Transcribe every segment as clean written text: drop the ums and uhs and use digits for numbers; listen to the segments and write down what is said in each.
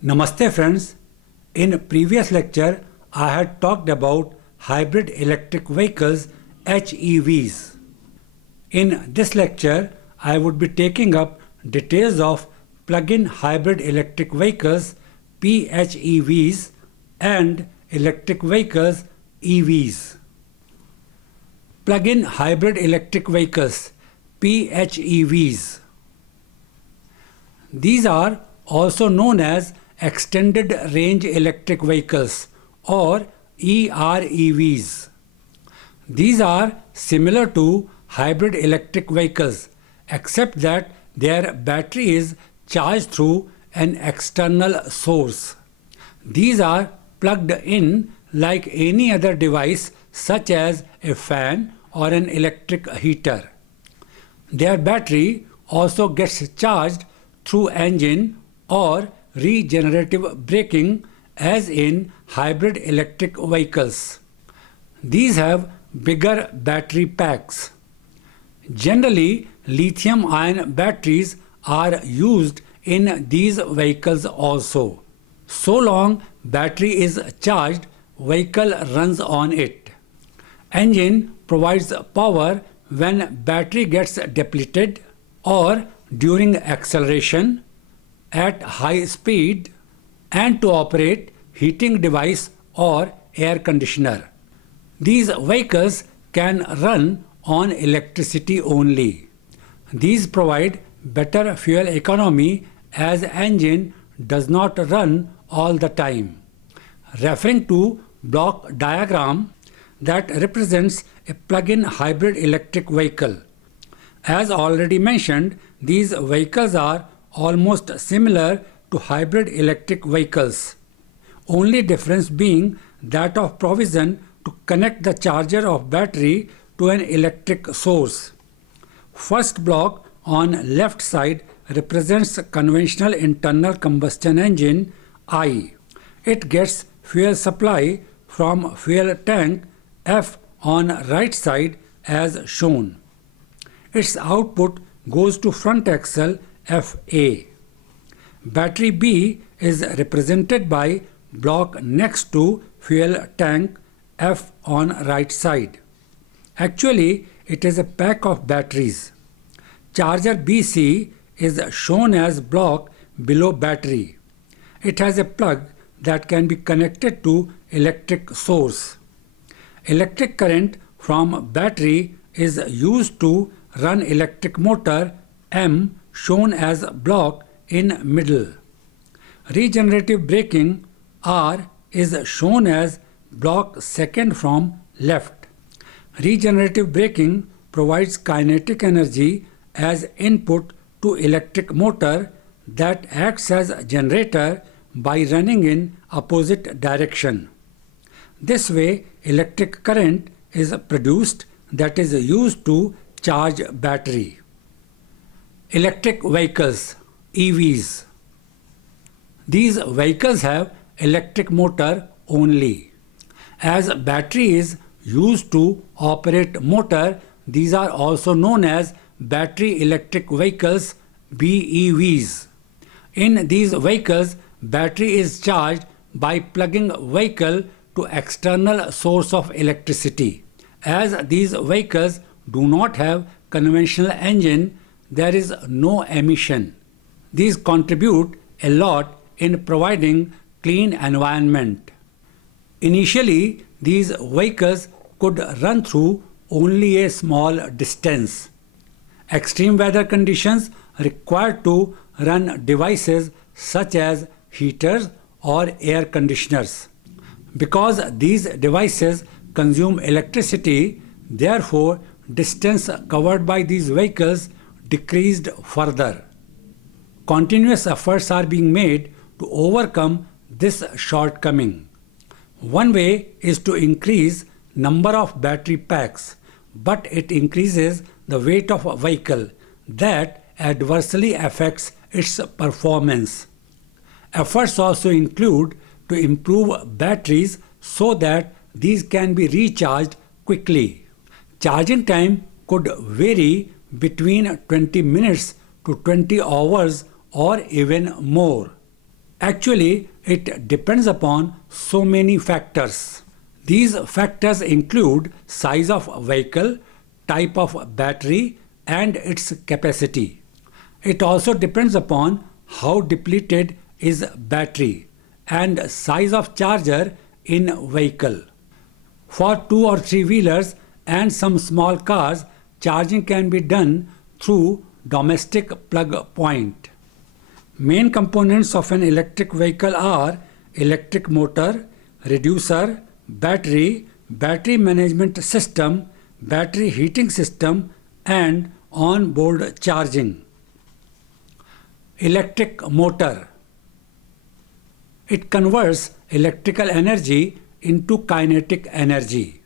Namaste friends. In previous lecture, I had talked about hybrid electric vehicles HEVs. In this lecture, I would be taking up details of plug-in hybrid electric vehicles PHEVs and electric vehicles EVs. Plug-in hybrid electric vehicles PHEVs. These are also known as extended range electric vehicles or EREVs. These are similar to hybrid electric vehicles except that their battery is charged through an external source. These are plugged in like any other device such as a fan or an electric heater. Their battery also gets charged through engine or regenerative braking as in hybrid electric vehicles. These have bigger battery packs. Generally, lithium-ion batteries are used in these vehicles also. So long battery is charged, vehicle runs on it. Engine provides power when battery gets depleted or during acceleration at high speed and to operate heating device or air conditioner. These vehicles can run on electricity only. These provide better fuel economy as engine does not run all the time. Referring to block diagram that represents a plug-in hybrid electric vehicle. As already mentioned, these vehicles are almost similar to hybrid electric vehicles. Only difference being that of provision to connect the charger of battery to an electric source. First block on left side represents conventional internal combustion engine I. It gets fuel supply from fuel tank F on right side as shown. Its output goes to front axle FA. Battery B is represented by block next to fuel tank F on right side. Actually, it is a pack of batteries. Charger BC is shown as block below battery. It has a plug that can be connected to electric source. Electric current from battery is used to run electric motor M shown as block in middle. Regenerative braking R is shown as block second from left. Regenerative braking provides kinetic energy as input to electric motor that acts as generator by running in opposite direction. This way, electric current is produced that is used to charge battery. Electric vehicles, EVs. These vehicles have electric motor only. As battery is used to operate motor, these are also known as battery electric vehicles, BEVs. In these vehicles, battery is charged by plugging vehicle to external source of electricity. As these vehicles do not have conventional engine, there is no emission. These contribute a lot in providing clean environment. Initially, these vehicles could run through only a small distance. Extreme weather conditions required to run devices such as heaters or air conditioners. Because these devices consume electricity, therefore distance covered by these vehicles decreased further. Continuous efforts are being made to overcome this shortcoming. One way is to increase number of battery packs, but it increases the weight of a vehicle that adversely affects its performance. Efforts also include to improve batteries so that these can be recharged quickly. Charging time could vary between 20 minutes to 20 hours or even more. Actually, it depends upon so many factors. These factors include size of vehicle, type of battery, and its capacity. It also depends upon how depleted is battery and size of charger in vehicle. For two or three wheelers and some small cars, charging can be done through domestic plug point. Main components of an electric vehicle are electric motor, reducer, battery, battery management system, battery heating system, and on-board charging. Electric motor. It converts electrical energy into kinetic energy.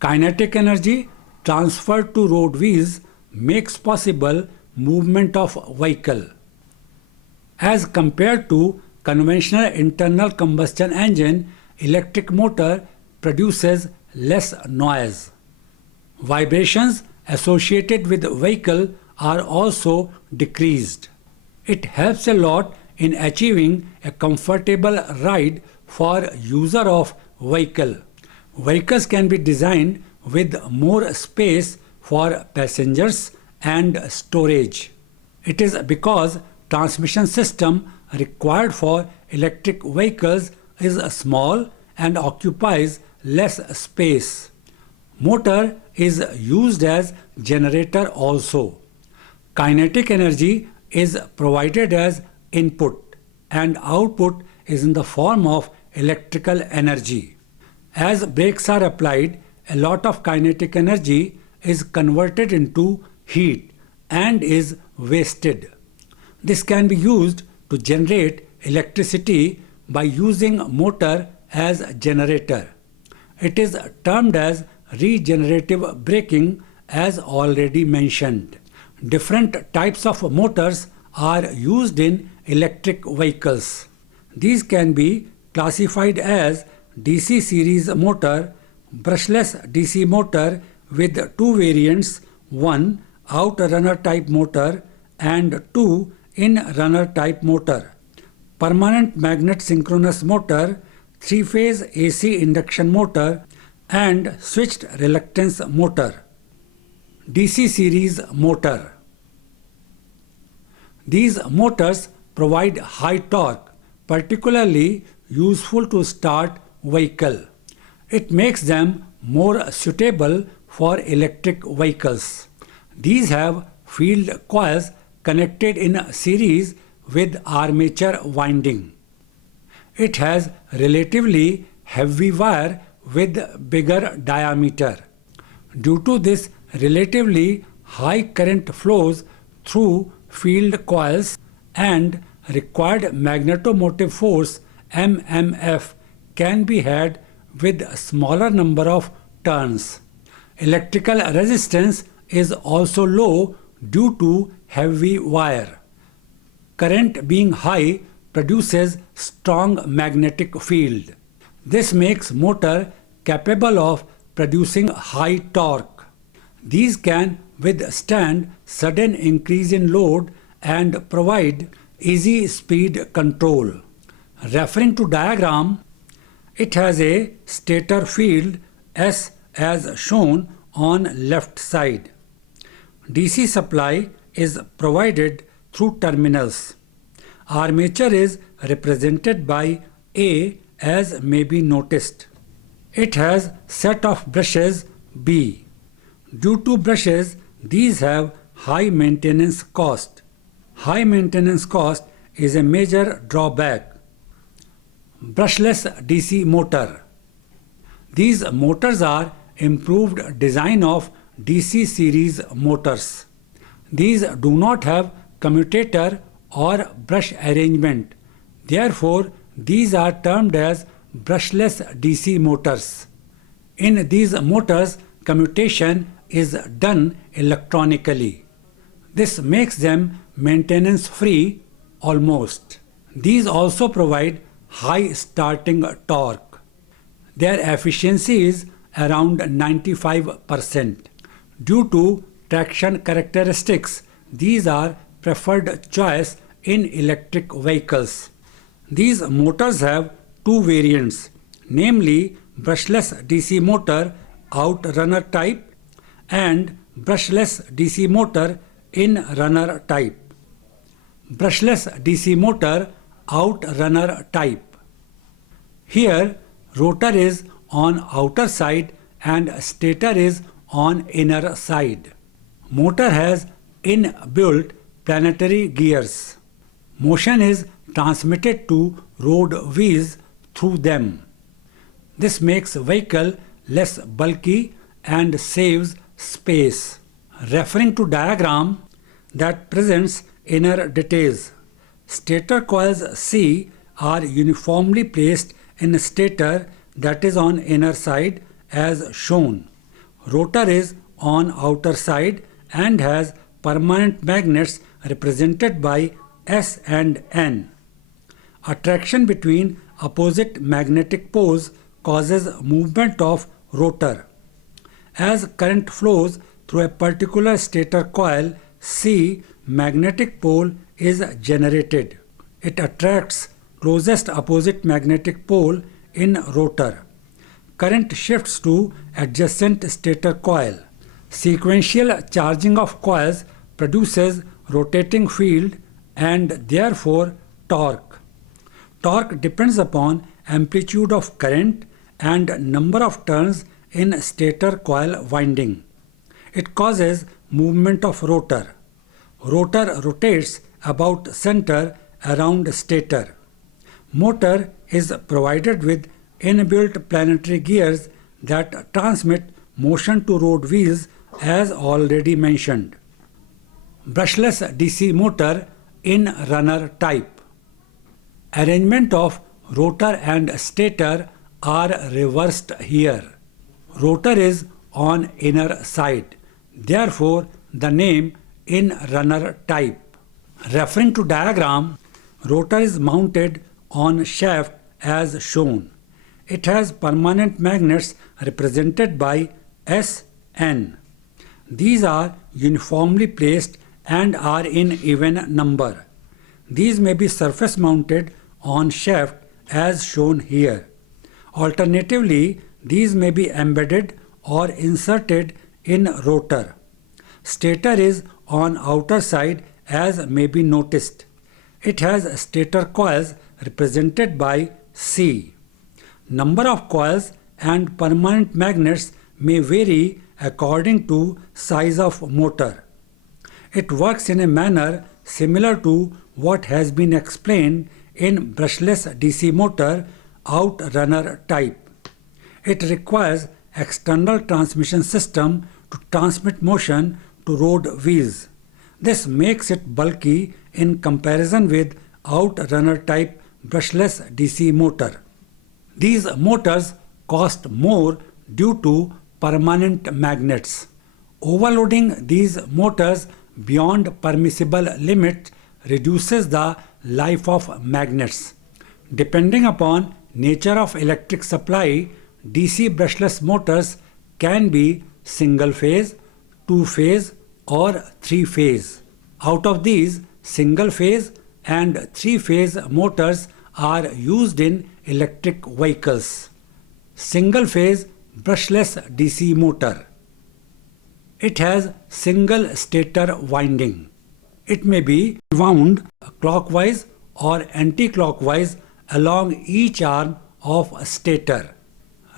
Kinetic energy transferred to road wheels makes possible movement of vehicle. As compared to conventional internal combustion engine, electric motor produces less noise. Vibrations associated with vehicle are also decreased. It helps a lot in achieving a comfortable ride for user of vehicle. Vehicles can be designed with more space for passengers and storage. It is because transmission system required for electric vehicles is small and occupies less space. Motor is used as generator also. Kinetic energy is provided as input and output is in the form of electrical energy. As brakes are applied, a lot of kinetic energy is converted into heat and is wasted. This can be used to generate electricity by using motor as generator. It is termed as regenerative braking as already mentioned. Different types of motors are used in electric vehicles. These can be classified as DC series motor, brushless DC motor with two variants, one out-runner type motor and two in-runner type motor, permanent magnet synchronous motor, three-phase AC induction motor and switched reluctance motor. DC series motor. These motors provide high torque, particularly useful to start vehicle. It makes them more suitable for electric vehicles. These have field coils connected in series with armature winding. It has relatively heavy wire with bigger diameter. Due to this relatively high current flows through field coils and required magnetomotive force MMF can be had with a smaller number of turns. Electrical resistance is also low due to heavy wire. Current being high produces strong magnetic field. This makes motor capable of producing high torque. These can withstand sudden increase in load and provide easy speed control. Referring to diagram, it has a stator field S as shown on left side. DC supply is provided through terminals. Armature is represented by A as may be noticed. It has set of brushes B. Due to brushes, these have high maintenance cost. High maintenance cost is a major drawback. Brushless DC motor. These motors are improved design of DC series motors. These do not have commutator or brush arrangement. Therefore, these are termed as brushless DC motors. In these motors, commutation is done electronically. This makes them maintenance free almost. These also provide high starting torque. Their efficiency is around 95%. Due to traction characteristics, these are preferred choice in electric vehicles. These motors have two variants, namely brushless DC motor out-runner type and brushless DC motor in-runner type. Brushless DC motor out-runner type. Here, rotor is on outer side and stator is on inner side. Motor has inbuilt planetary gears. Motion is transmitted to road wheels through them. This makes vehicle less bulky and saves space. Referring to diagram that presents inner details, stator coils C are uniformly placed in stator that is on inner side as shown. Rotor is on outer side and has permanent magnets represented by S and N. Attraction between opposite magnetic poles causes movement of rotor. As current flows through a particular stator coil C, magnetic pole is generated. It attracts closest opposite magnetic pole in rotor. Current shifts to adjacent stator coil. Sequential charging of coils produces rotating field and therefore torque. Torque depends upon amplitude of current and number of turns in stator coil winding. It causes movement of rotor. Rotor rotates about center around stator. Motor is provided with inbuilt planetary gears that transmit motion to road wheels as already mentioned. Brushless DC motor in runner type. Arrangement of rotor and stator are reversed here. Rotor is on inner side. Therefore, the name in runner type. Referring to diagram, rotor is mounted on shaft as shown. It has permanent magnets represented by S, N. These are uniformly placed and are in even number. These may be surface mounted on shaft as shown here. Alternatively, these may be embedded or inserted in rotor. Stator is on outer side as may be noticed. It has stator coils represented by C. Number of coils and permanent magnets may vary according to size of motor. It works in a manner similar to what has been explained in brushless DC motor out-runner type. It requires external transmission system to transmit motion to road wheels. This makes it bulky in comparison with out-runner type brushless DC motor. These motors cost more due to permanent magnets. Overloading these motors beyond permissible limits reduces the life of magnets. Depending upon nature of electric supply, DC brushless motors can be single phase, two phase or three phase. Out of these, single phase and three phase motors are used in electric vehicles. Single phase brushless DC motor. It has single stator winding. It may be wound clockwise or anti-clockwise along each arm of a stator.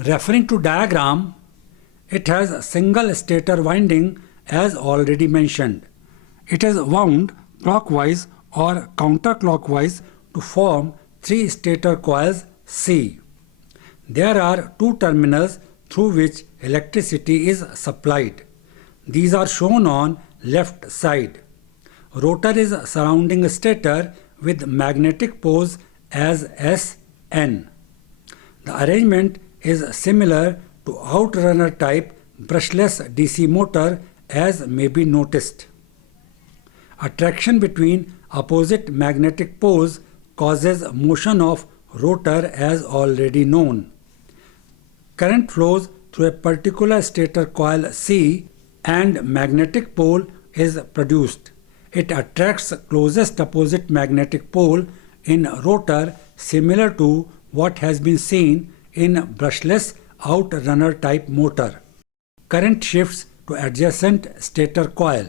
Referring to diagram, it has a single stator winding as already mentioned. It is wound clockwise or counterclockwise to form three stator coils C. There are two terminals through which electricity is supplied. These are shown on left side. Rotor is surrounding stator with magnetic poles as S, N. The arrangement is similar to outrunner type brushless DC motor as may be noticed. Attraction between opposite magnetic poles causes motion of rotor as already known. Current flows through a particular stator coil C and magnetic pole is produced. It attracts closest opposite magnetic pole in rotor similar to what has been seen in brushless outrunner type motor. Current shifts to adjacent stator coil.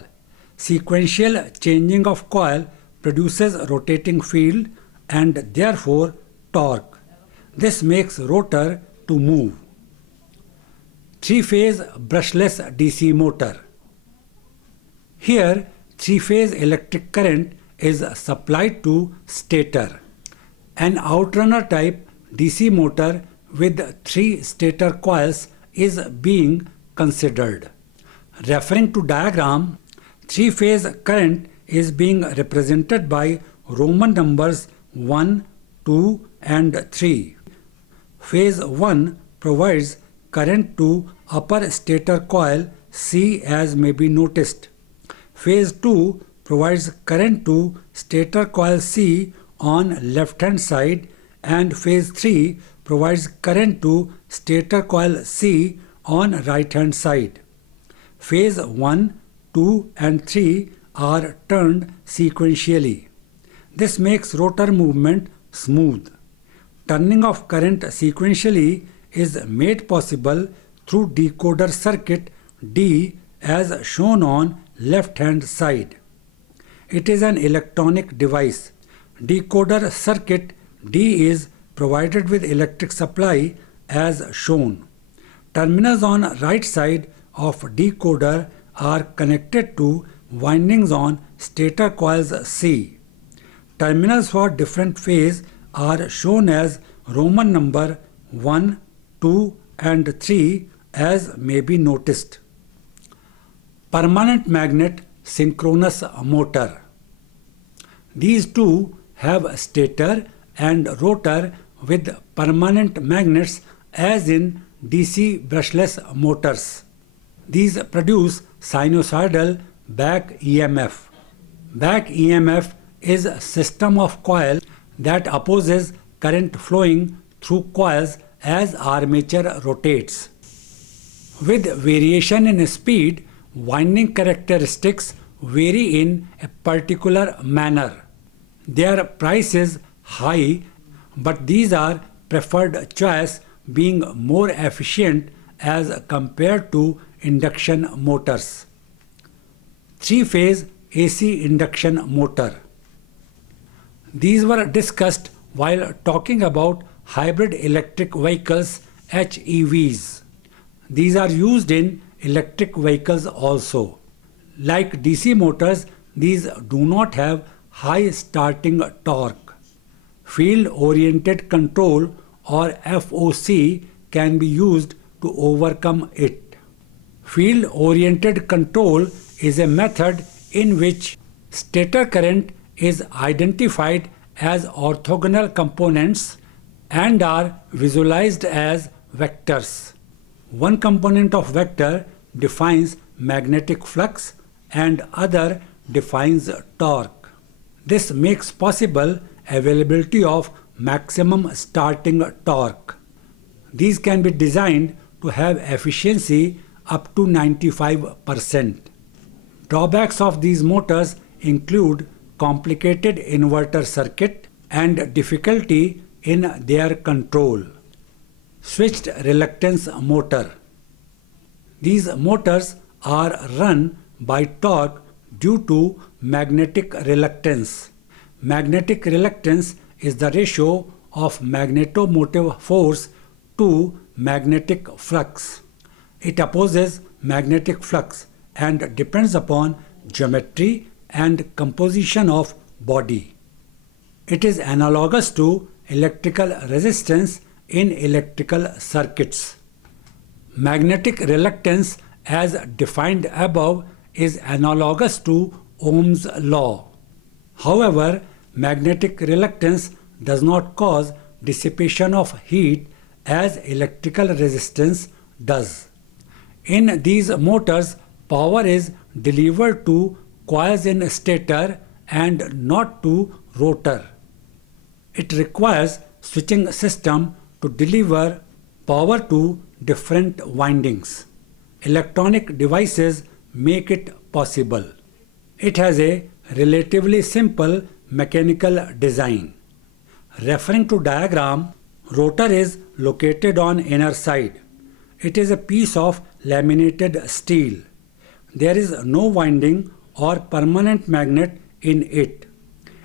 Sequential changing of coil produces rotating field and therefore torque. This makes rotor to move. Three-phase brushless DC motor. Here, three-phase electric current is supplied to stator. An outrunner type DC motor with 3 stator coils is being considered. Referring to diagram, three-phase current is being represented by Roman numbers 1, 2 and 3. Phase 1 provides current to upper stator coil C as may be noticed. Phase 2 provides current to stator coil C on left hand side, and phase 3 provides current to stator coil C on right hand side. Phase 1, 2 and 3 are turned sequentially. This makes rotor movement smooth. Turning of current sequentially is made possible through decoder circuit D as shown on left hand side. It is an electronic device. Decoder circuit D is provided with electric supply as shown. Terminals on right side of decoder are connected to windings on stator coils C. Terminals for different phase are shown as Roman number 1, 2 and 3 as may be noticed. Permanent magnet synchronous motor. These two have stator and rotor with permanent magnets as in DC brushless motors. These produce sinusoidal back EMF. Back EMF is a system of coil that opposes current flowing through coils as armature rotates. With variation in speed, winding characteristics vary in a particular manner. Their price is high, but these are preferred choice, being more efficient as compared to induction motors. Three-phase AC induction motor. These were discussed while talking about hybrid electric vehicles HEVs. These are used in electric vehicles also. Like DC motors, these do not have high starting torque. Field-oriented control or FOC can be used to overcome it. Field-oriented control is a method in which stator current is identified as orthogonal components and are visualized as vectors. One component of vector defines magnetic flux and other defines torque. This makes possible availability of maximum starting torque. These can be designed to have efficiency up to 95%. Drawbacks of these motors include complicated inverter circuit and difficulty in their control. Switched reluctance motor. These motors are run by torque due to magnetic reluctance. Magnetic reluctance is the ratio of magnetomotive force to magnetic flux. It opposes magnetic flux and depends upon geometry and composition of body. It is analogous to electrical resistance in electrical circuits. Magnetic reluctance as defined above is analogous to Ohm's law. However, magnetic reluctance does not cause dissipation of heat as electrical resistance does. In these motors, power is delivered to coils in stator and not to rotor. It requires switching system to deliver power to different windings. Electronic devices make it possible. It has a relatively simple mechanical design. Referring to diagram, rotor is located on inner side. It is a piece of laminated steel. There is no winding or permanent magnet in it.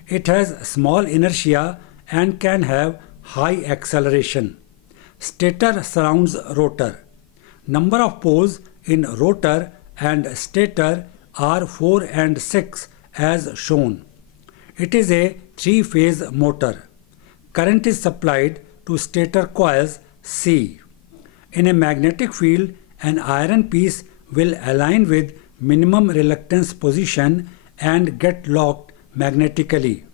It has small inertia and can have high acceleration. Stator surrounds rotor. Number of poles in rotor and stator are 4 and 6 as shown. It is a 3-phase motor. Current is supplied to stator coils C. In a magnetic field, an iron piece will align with minimum reluctance position and get locked magnetically.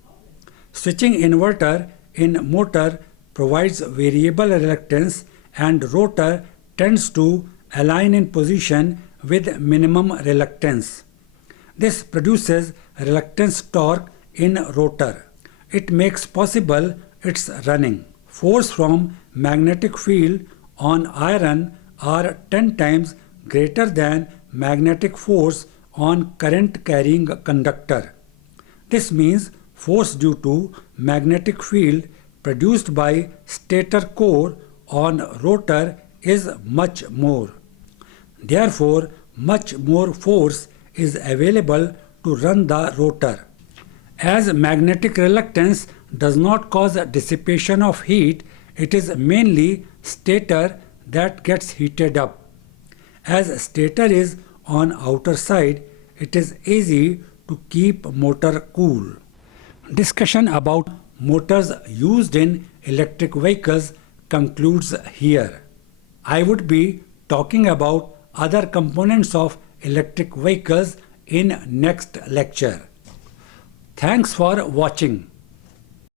Switching inverter in motor provides variable reluctance and rotor tends to align in position with minimum reluctance. This produces reluctance torque in rotor. It makes possible its running. Force from magnetic field on iron are 10 times greater than magnetic force on current carrying conductor. This means force due to magnetic field produced by stator core on rotor is much more. Therefore, much more force is available to run the rotor. As magnetic reluctance does not cause dissipation of heat, it is mainly stator that gets heated up. As stator is on outer side, it is easy to keep motor cool. Discussion about motors used in electric vehicles concludes here. I would be talking about other components of electric vehicles in next lecture. Thanks for watching.